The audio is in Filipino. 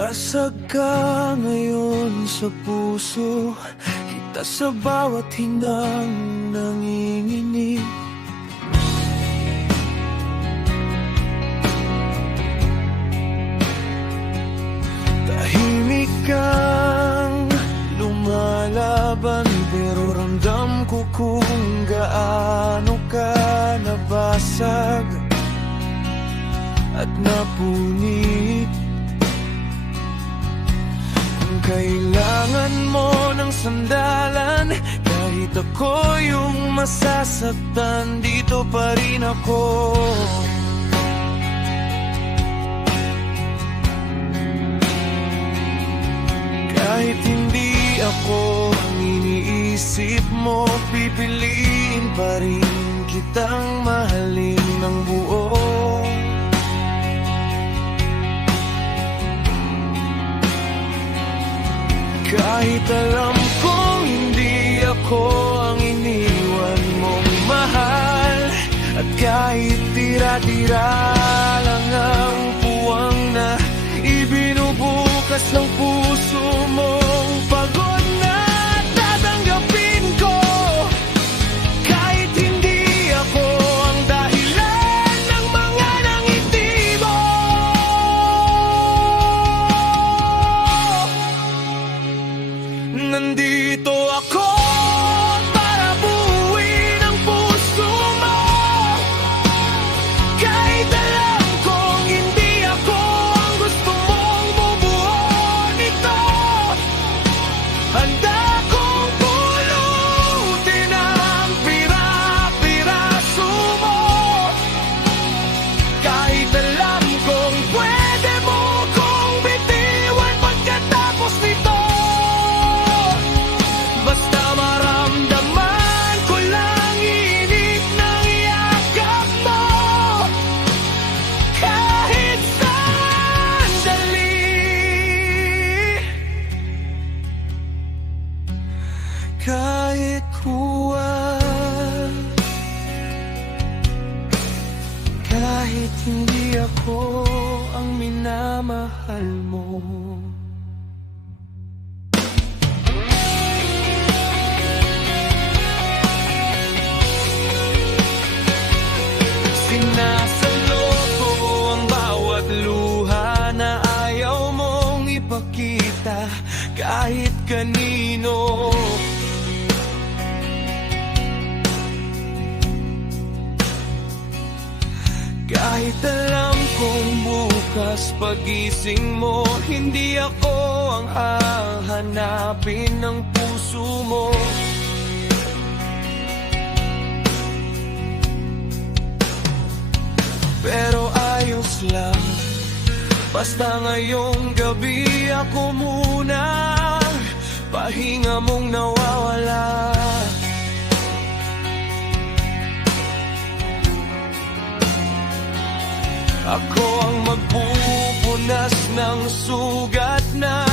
Basag ka ngayon sa puso kita, sa bawat hingang nanginginig. Tahimik kang lumalaban, pero ramdam ko kung gaano ka nabasag at napunit. Kailangan mo ng sandalan, kahit ako yung masasaktan, dito pa rin ako. Kahit hindi ako ang iniisip mo, pipiliin pa rin kitang mahalin ng buo. Kahit alam kong hindi ako ang iniwan mong mahal, at kahit tira-tira lang ang puwang na ibinubukas ng puso mong pagod na tatanggapin ko. Kahit hindi ako ang dahilan ng mga nangiti mo, nandito ako para buuin ang puso mo. Kahit alam kong hindi ako ang gusto mong bumuo nito, handa kong pulutin ang pira-piraso mo. Kahit alam kong pwede mo kong bitiwan pagkatapos nito, basta maramdaman ko lang inip ng yakap mo. Kahit sandali, kahit huwag, kahit hindi ako ang minamahal mo. Sinasalo ko ang bawat luha na ayaw mong ipakita kahit kanino. Kahit alam kong bukas pagising mo, hindi ako ang hahanapin ng puso mo. Pero ayos lang, basta ngayong gabi ako muna, pahinga mong nawawala. Ako ang magpupunas ng sugat na